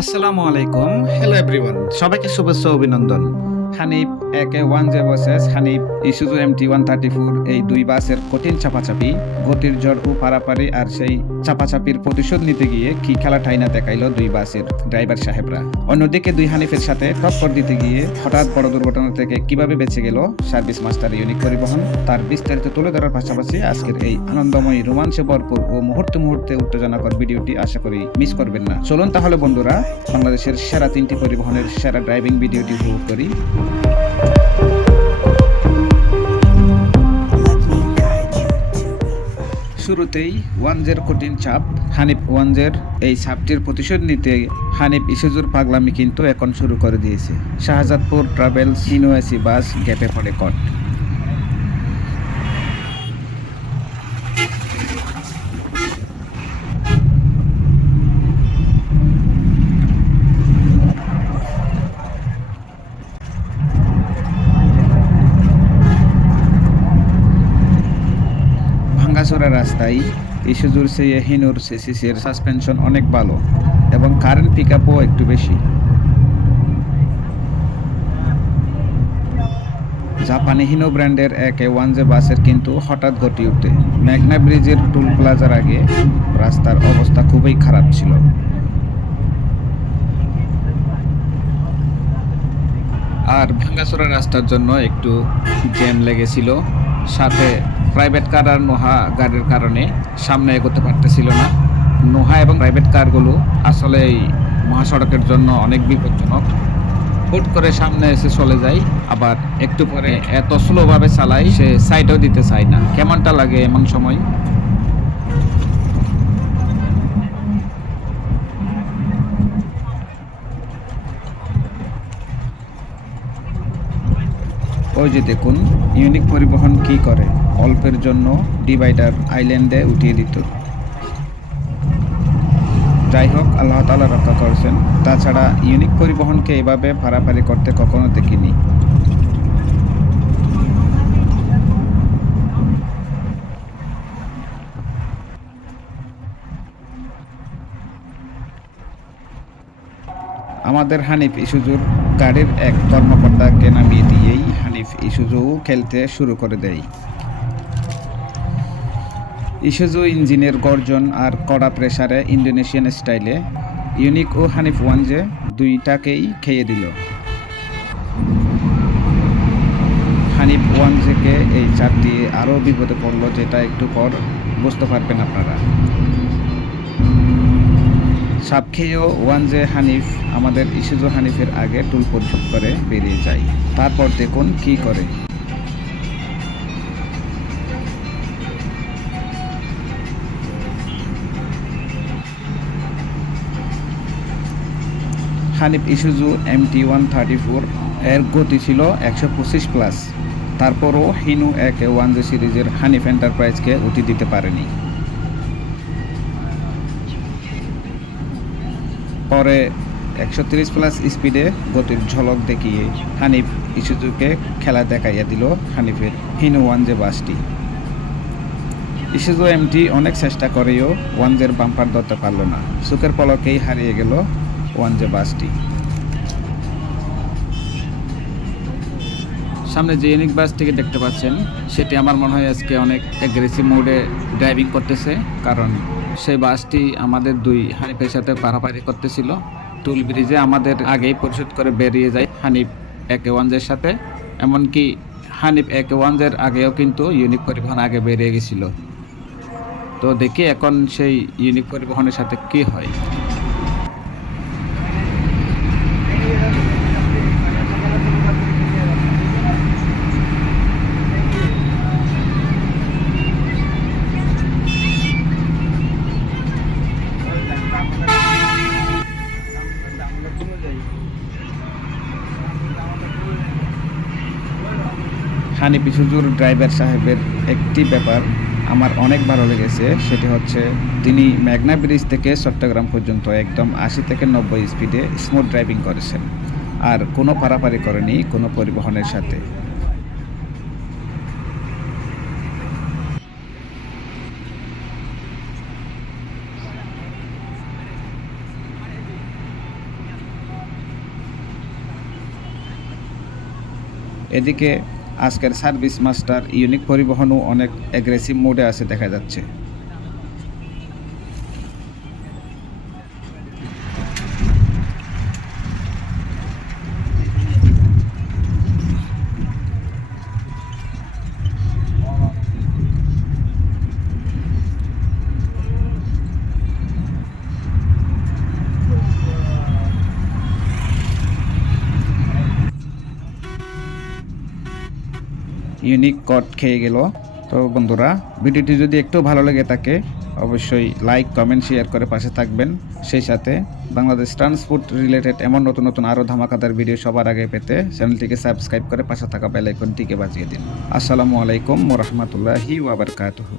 আসসালামু আলাইকুম। Hello everyone সবাইকে শুভেচ্ছা অভিনন্দন। Hanif AK one J buses Hanif Isuzu M T one thirty four এই দুই বাসের কঠিন চাপাচাপি, গতির জ্বর ও পারাপারি আর সেই চাপাচাপির প্রতিশোধ নিতে গিয়ে কি খেলা ঠাইনা দেখাইলো দুই বাসের ড্রাইভার সাহেবরা। অন্যদিকে দুই হানিফের সাথে টক্কর দিতে গিয়ে হঠাৎ বড় দুর্ঘটনা থেকে কীভাবে বেঁচে গেল সার্ভিস মাস্টার ইউনিক পরিবহন, তার বিস্তারিত তুলে ধরার পাশাপাশি আজকের এই আনন্দময়, রোমাঞ্চে ভরপুর ও মুহূর্তে মুহূর্তে উত্তেজনাকর ভিডিওটি আশা করি মিস করবেন না। চলুন তাহলে বন্ধুরা, বাংলাদেশের সেরা তিনটি পরিবহনের সেরা ড্রাইভিং ভিডিওটি উপভোগ করি। শুরুতেই ওয়ানজের কঠিন চাপ, হানিফ ওয়ানজের এই চাপটির প্রতিশোধ নিতে হানিফ ইসুজুর পাগলামি কিন্তু এখন শুরু করে দিয়েছে। শাহজাদপুর ট্রাভেলস ইনোএসি বাস গ্যাপে পড়ে কট ভাঙ্গাচোরা রাস্তায় ইসুজুর চেয়ে হিনুর সিসিসির সাসপেনশন অনেক ভালো এবং কারেন্ট পিক আপও একটু বেশি। জাপানি হিনো ব্র্যান্ডের এক এ ওয়ান জে বাসের কিন্তু হঠাৎ গতি উঠে। মেঘনা ব্রিজের টুল প্লাজার আগে রাস্তার অবস্থা খুবই খারাপ ছিল। আর ভাঙ্গাচোরা রাস্তার জন্য একটু জ্যাম লেগেছিল। সাথে প্রাইভেট কার আর নোহা গাড়ির কারণে সামনে এগোতে পারতেছিল না। নোহা এবং প্রাইভেট কারগুলো আসলে এই মহাসড়কের জন্য অনেক বিপজ্জনক। হুট করে সামনে এসে চলে যায়, আবার একটু পরে এত স্লোভাবে চালাই সে সাইডও দিতে চায় না। কেমনটা লাগে এমন সময়? ওই যে দেখুন ইউনিক পরিবহন কি করে? অল্পের জন্য ডিভাইডার আইল্যান্ডে উঠিয়ে দিত। যাই হোক, আল্লাহ তালা রক্ষা করেছেন। তাছাড়া ইউনিক পরিবহনকে এভাবে ফাড়াফাড়ি করতে কখনো দেখিনি। আমাদের হানিফ ইসুজুর গাড়ির এক কর্মকর্তাকে নামিয়ে দিয়েই হানিফ ইসুজু খেলতে শুরু করে দেয়। ইসুজু ইঞ্জিনের গর্জন আর কড়া প্রেসারে ইন্দোনেশিয়ান স্টাইলে ইউনিক ও হানিফ ওয়ানজে দুইটাকেই খেয়ে দিল। হানিফ ওয়ানজেকে এই চারটি আরও বিপদে পড়ল, যেটা একটু পর বুঝতে পারবেন আপনারা। সাপ খেয়েও ওয়ান জে হানিফ, আমাদের ইসুজু হানিফের আগে টুল পরিশোধ করে বেরিয়ে যায়। তারপর দেখুন কি করে। Hanif Isuzu M T one thirty four এর গতি ছিল একশো পঁচিশ প্লাস। তারপরও হিনু এক ওয়ান জে সিরিজের হানিফ এন্টারপ্রাইজকে উঠি দিতে পারেনি। পরে একশো তিরিশ প্লাস স্পিডে গতির ঝলক দেখিয়ে হানিফ ইসুজুকে খেলা দেখাইয়া দিল হানিফের হিনু ওয়ানজে বাসটি। ইসুজু এমটি অনেক চেষ্টা করেও ওয়ানজের বাম্পার ধরতে পারল না। সুখের পলকেই হারিয়ে গেল ওয়ানজে বাসটি। সামনে যে ইউনিক বাসটিকে দেখতে পাচ্ছেন, সেটি আমার মনে হয় আজকে অনেক অ্যাগ্রেসিভ মোডে ড্রাইভিং করতেছে, কারণ সেই বাসটি আমাদের দুই হানিফের সাথে পারাপারি করতেছিল। টুল ব্রিজে আমাদের আগেই পরিশোধ করে বেরিয়ে যায় হানিফ একে ওয়ানজের সাথে, এমনকি হানিফ একে ওয়ানজের আগেও কিন্তু ইউনিক পরিবহন আগে বেরিয়ে গেছিল। তো দেখি এখন সেই ইউনিক পরিবহনের সাথে কি হয়। হানিফ ইসুজুর ড্রাইভার সাহেবের একটি ব্যাপার আমার অনেক ভালো লেগেছে, সেটি হচ্ছে তিনি ম্যাগনা ব্রিজ থেকে চট্টগ্রাম পর্যন্ত একদম আশি থেকে নব্বই স্পিডে স্মুথ ড্রাইভিং করেছেন। আর কোনো পারাপারি করেনি, কোনো পরিবহনের সাথে। এদিকে আজকের সার্ভিস মাস্টার ইউনিক পরিবহনও অনেক অ্যাগ্রেসিভ মোডে আছে দেখা যাচ্ছে। ইউনিক কট খেয়ে গেল। তো বন্ধুরা, ভিডিওটি যদি একটু ভালো লেগে থাকে, অবশ্যই লাইক কমেন্ট শেয়ার করে পাশে থাকবেন। সেই সাথে বাংলাদেশ ট্রান্সপোর্ট রিলেটেড এমন নতুন নতুন আরও ধামাকাদার ভিডিও সবার আগে পেতে চ্যানেলটিকে সাবস্ক্রাইব করে পাশে থাকা বেলাইকনটিকে বাজিয়ে দিন। আসসালামু আলাইকুম ওরহমতুল্লাহি ওয়াবারকাতুহু